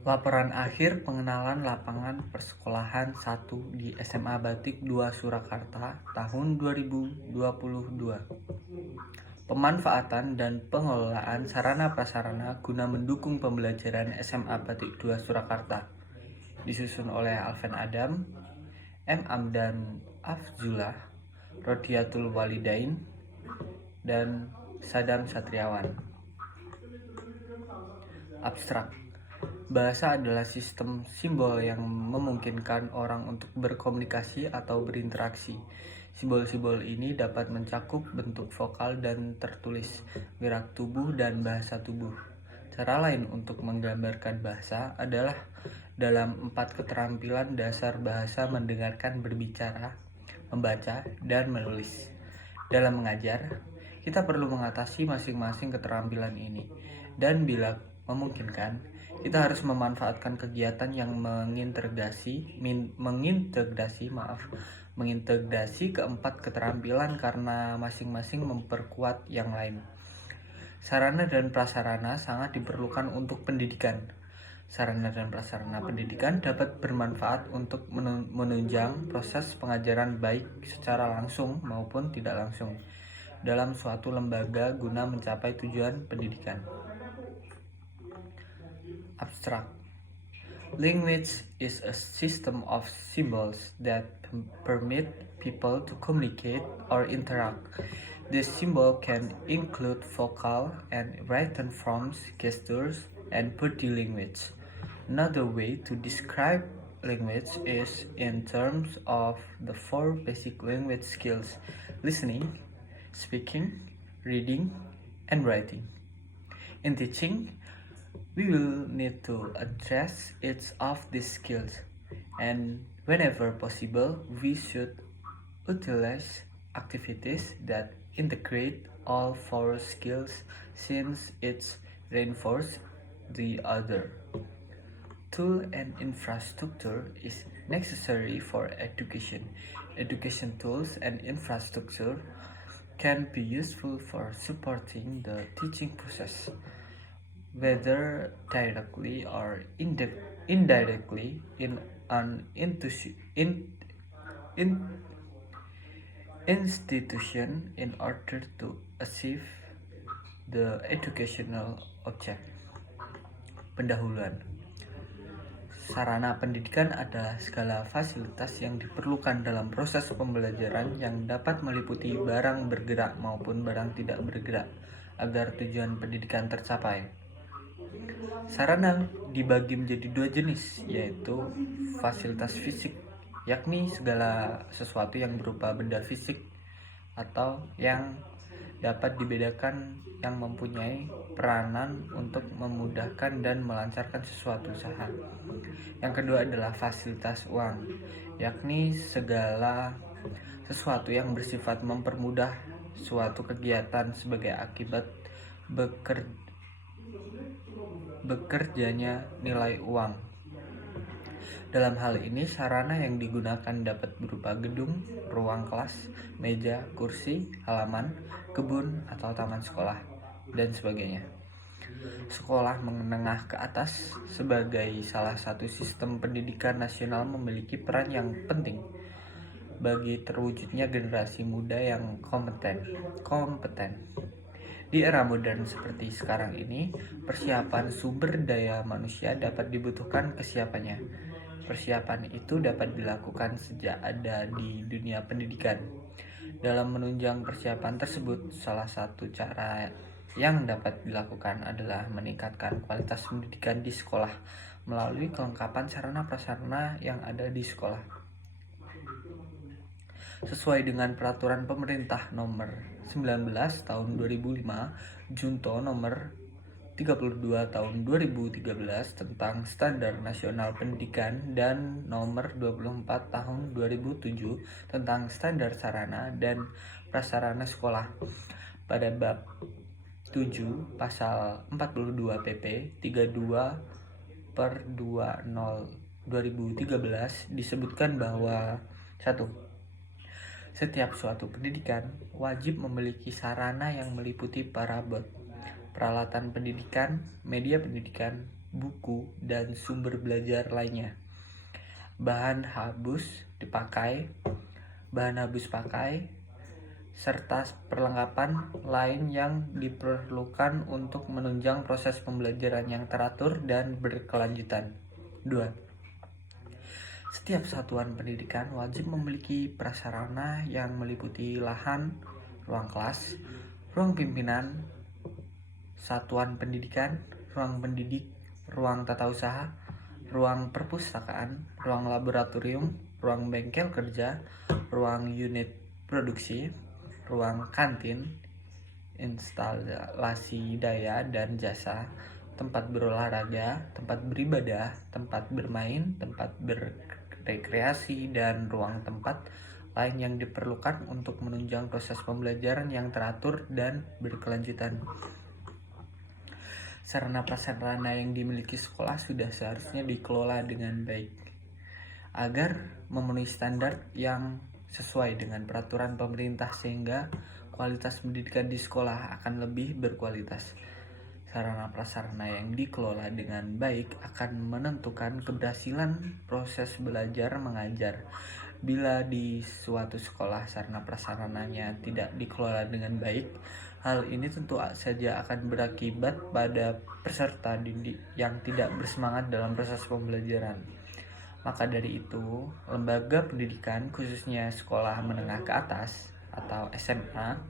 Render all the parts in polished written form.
Laporan akhir pengenalan lapangan persekolahan 1 di SMA Batik 2 Surakarta tahun 2022. Pemanfaatan dan pengelolaan sarana prasarana guna mendukung pembelajaran SMA Batik 2 Surakarta. Disusun oleh Alven Adam, M. Amdan Afzullah, Rodiatul Walidain, dan Sadam Satriawan. Abstrak. Bahasa adalah sistem simbol yang memungkinkan orang untuk berkomunikasi atau berinteraksi. Simbol-simbol ini dapat mencakup bentuk vokal dan tertulis, gerak tubuh dan bahasa tubuh. Cara lain untuk menggambarkan bahasa adalah dalam 4 keterampilan dasar bahasa: mendengarkan, berbicara, membaca, dan menulis. Dalam mengajar, kita perlu mengatasi masing-masing keterampilan ini, dan bila memungkinkan, kita harus memanfaatkan kegiatan yang mengintegrasi keempat keterampilan karena masing-masing memperkuat yang lain. Sarana dan prasarana sangat diperlukan untuk pendidikan. Sarana dan prasarana pendidikan dapat bermanfaat untuk menunjang proses pengajaran baik secara langsung maupun tidak langsung dalam suatu lembaga guna mencapai tujuan pendidikan. Abstract. Language is a system of symbols that permit people to communicate or interact. This symbol can include vocal and written forms, gestures, and body language. Another way to describe language is in terms of the 4 basic language skills: listening, speaking, reading, and writing. In teaching, we will need to address each of these skills, and whenever possible, we should utilize activities that integrate all 4 skills since each reinforces the other. Tool and infrastructure is necessary for education. Education tools and infrastructure can be useful for supporting the teaching process, whether directly or indirectly in an institution in order to achieve the educational object. Pendahuluan. Sarana pendidikan adalah segala fasilitas yang diperlukan dalam proses pembelajaran yang dapat meliputi barang bergerak maupun barang tidak bergerak agar tujuan pendidikan tercapai. Sarana dibagi menjadi 2 jenis, yaitu fasilitas fisik, yakni segala sesuatu yang berupa benda fisik atau yang dapat dibedakan yang mempunyai peranan untuk memudahkan dan melancarkan sesuatu usaha. Yang kedua adalah fasilitas uang, yakni segala sesuatu yang bersifat mempermudah suatu kegiatan sebagai akibat bekerjanya nilai uang. Dalam hal ini, sarana yang digunakan dapat berupa gedung, ruang kelas, meja, kursi, halaman, kebun, atau taman sekolah, dan sebagainya. Sekolah menengah ke atas sebagai salah satu sistem pendidikan nasional memiliki peran yang penting bagi terwujudnya generasi muda yang kompeten. Di era modern seperti sekarang ini, persiapan sumber daya manusia dapat dibutuhkan kesiapannya. Persiapan itu dapat dilakukan sejak ada di dunia pendidikan. Dalam menunjang persiapan tersebut, salah satu cara yang dapat dilakukan adalah meningkatkan kualitas pendidikan di sekolah melalui kelengkapan sarana prasarana yang ada di sekolah. Sesuai dengan peraturan pemerintah nomor 19 tahun 2005, Junto nomor 32 tahun 2013 tentang Standar Nasional Pendidikan dan nomor 24 tahun 2007 tentang Standar Sarana dan Prasarana Sekolah. Pada bab 7 pasal 42 PP 32/2013 disebutkan bahwa 1. Setiap suatu pendidikan wajib memiliki sarana yang meliputi peralatan pendidikan, media pendidikan, buku, dan sumber belajar lainnya. Bahan habis pakai, serta perlengkapan lain yang diperlukan untuk menunjang proses pembelajaran yang teratur dan berkelanjutan. 2. Setiap satuan pendidikan wajib memiliki prasarana yang meliputi lahan, ruang kelas, ruang pimpinan, satuan pendidikan, ruang pendidik, ruang tata usaha, ruang perpustakaan, ruang laboratorium, ruang bengkel kerja, ruang unit produksi, ruang kantin, instalasi daya dan jasa, tempat berolahraga, tempat beribadah, tempat bermain, tempat berrekreasi, dan ruang tempat lain yang diperlukan untuk menunjang proses pembelajaran yang teratur dan berkelanjutan. Sarana prasarana yang dimiliki sekolah sudah seharusnya dikelola dengan baik agar memenuhi standar yang sesuai dengan peraturan pemerintah sehingga kualitas pendidikan di sekolah akan lebih berkualitas. Sarana prasarana yang dikelola dengan baik akan menentukan keberhasilan proses belajar mengajar. Bila di suatu sekolah sarana prasarananya tidak dikelola dengan baik, hal ini tentu saja akan berakibat pada peserta didik yang tidak bersemangat dalam proses pembelajaran. Maka dari itu, lembaga pendidikan khususnya sekolah menengah ke atas atau SMA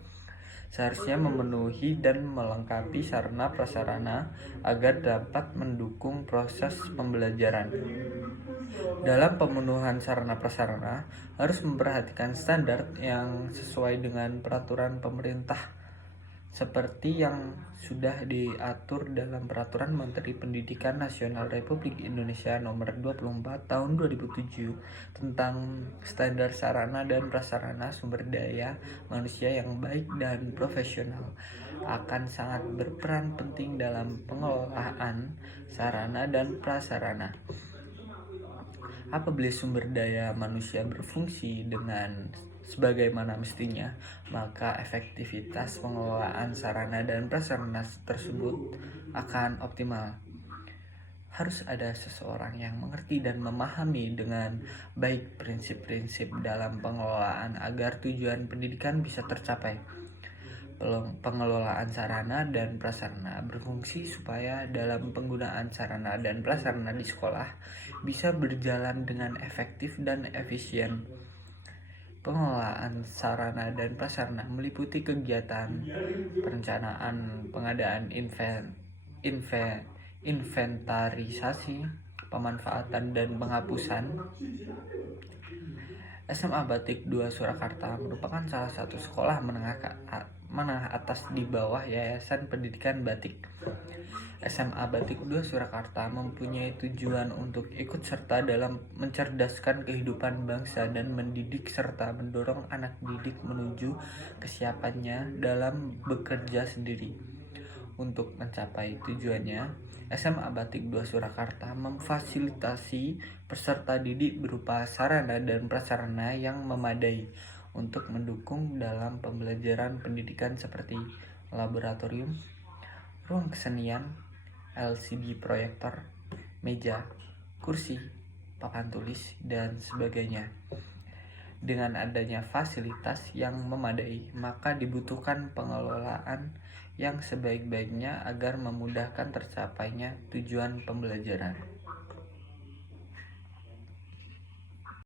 seharusnya memenuhi dan melengkapi sarana prasarana agar dapat mendukung proses pembelajaran. Dalam pemenuhan sarana prasarana harus memperhatikan standar yang sesuai dengan peraturan pemerintah seperti yang sudah diatur dalam Peraturan Menteri Pendidikan Nasional Republik Indonesia Nomor 24 Tahun 2007 tentang standar sarana dan prasarana sumber daya manusia yang baik dan profesional akan sangat berperan penting dalam pengelolaan sarana dan prasarana. Apabila sumber daya manusia berfungsi dengan sebagaimana mestinya, maka efektivitas pengelolaan sarana dan prasarana tersebut akan optimal. Harus ada seseorang yang mengerti dan memahami dengan baik prinsip-prinsip dalam pengelolaan agar tujuan pendidikan bisa tercapai. Pengelolaan sarana dan prasarana berfungsi supaya dalam penggunaan sarana dan prasarana di sekolah bisa berjalan dengan efektif dan efisien. Pengelolaan sarana dan prasarana meliputi kegiatan perencanaan, pengadaan inventarisasi, pemanfaatan dan penghapusan. SMA Batik 2 Surakarta merupakan salah satu sekolah menengah atas di bawah Yayasan Pendidikan Batik. SMA Batik 2 Surakarta mempunyai tujuan untuk ikut serta dalam mencerdaskan kehidupan bangsa dan mendidik serta mendorong anak didik menuju kesiapannya dalam bekerja sendiri. Untuk mencapai tujuannya, SMA Batik 2 Surakarta memfasilitasi peserta didik berupa sarana dan prasarana yang memadai untuk mendukung dalam pembelajaran pendidikan seperti laboratorium, ruang kesenian, LCD proyektor, meja, kursi, papan tulis, dan sebagainya. Dengan adanya fasilitas yang memadai, maka dibutuhkan pengelolaan yang sebaik-baiknya agar memudahkan tercapainya tujuan pembelajaran.